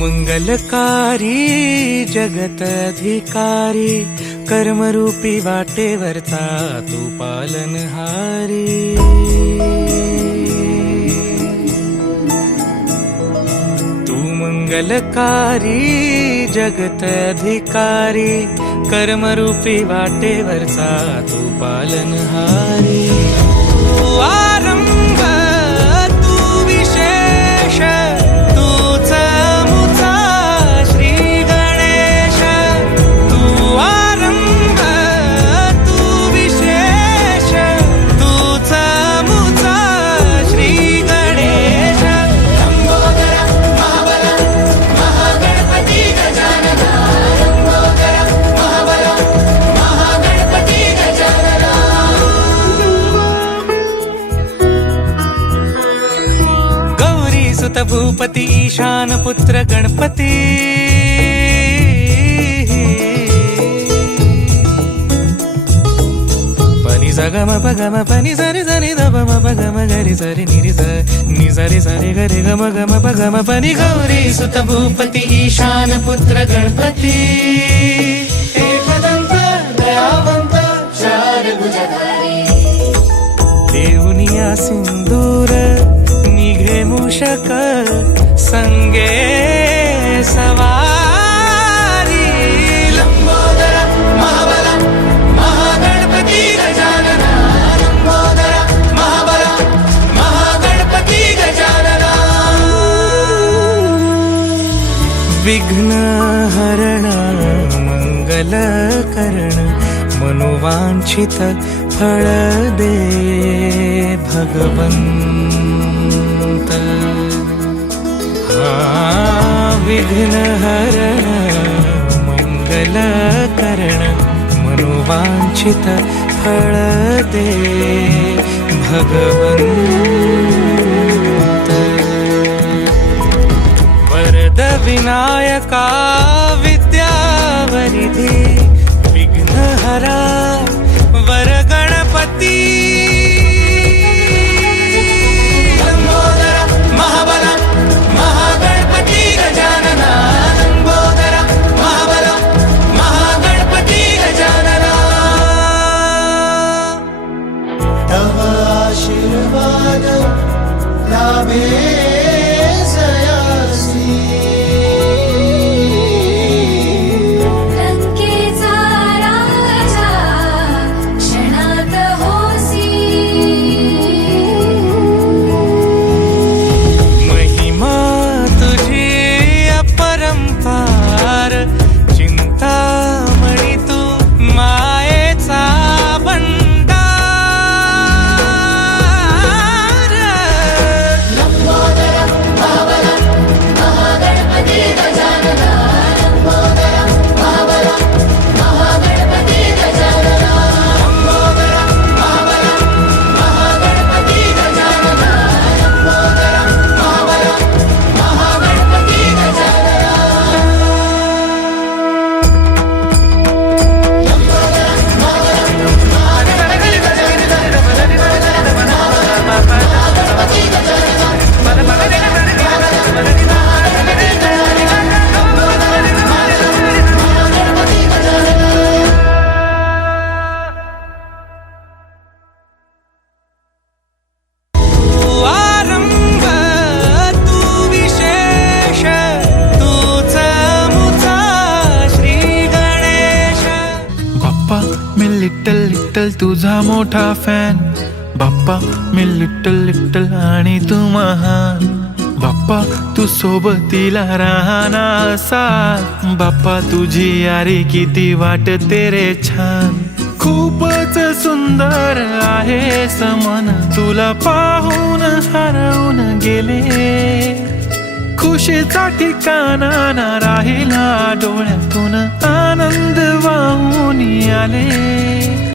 मंगलकारी जगत अधिकारी, कर्मरूपी वाटेवरचा तू पालनहारी। तू मंगलकारी जगत अधिकारी, कर्मरूपी वाटेवरचा तू पालनहारी। तू आरंभ तू विशेष, तूच मुचा श्री गणेश। तू आरंभ तू विशेष, तूच मुचा श्री गणेश। लंबोदर महाबल महागणपती गजानना, लंबोदर महाबल महागणपती गजानना। गौरी सुत भूपती ईशान पुत्र गणपती, पनी सगम पगम पनी सरी सरी दब म पगम गरी सरी निरी स नि सरी सरी गरी गम गम पगम पनी। गौरी सुत भूपती ईशान पुत्र गणपती, एकदंत दयावंत चार भुजधारी। देऊनिया सिंदूर निघे मूषक, संगे सवारी। लंबोदर महाबल महागणपती गजानना, लंबोदर महाबल महागणपती गजानना। विघ्न हरण मंगल करण, मनोवांछित फळ दे भगवंत। विघ्न हरण मंगल करण, मनोवांछित फळ दे भगवंत। वरद विनायका विद्यावरिधी, विघ्नहरा वर गणपती। लंबोदर महाबल महागणपती गजानना, लंबोदर महाबल महागणपती गजानना। तव आशीर्वाद लाभे जयासी, लंकेचा राजा क्षणात होसी। महिमा तुझी अपरंपार, चिंतामणी तू मायेचा भंडार। लंबोदर महाबल महागणपती गजानना, लंबोदर महाबल महागणपती गजानना। लंबोदर महाबल महागणपती गजानना, लंबोदर महाबल महागणपती गजानना। तू आरंभ तू विशेष, तूच मुचा श्री गणेश। बाप्पा मी लिटल लिटल तुझा मोठा फॅन, बाप्पा मी लिटल लिटल आणि तू महान। बाप्पा तू सोबतीला राहना असा, बाप्पा तुझी यारी किती वाटते रे छान। खूपच सुंदर आहे मन, तुला पाहून हरवून गेले। खुशीचा ठिकाणा ना राहिला, डोळ्यातून आनंद वाहून आले।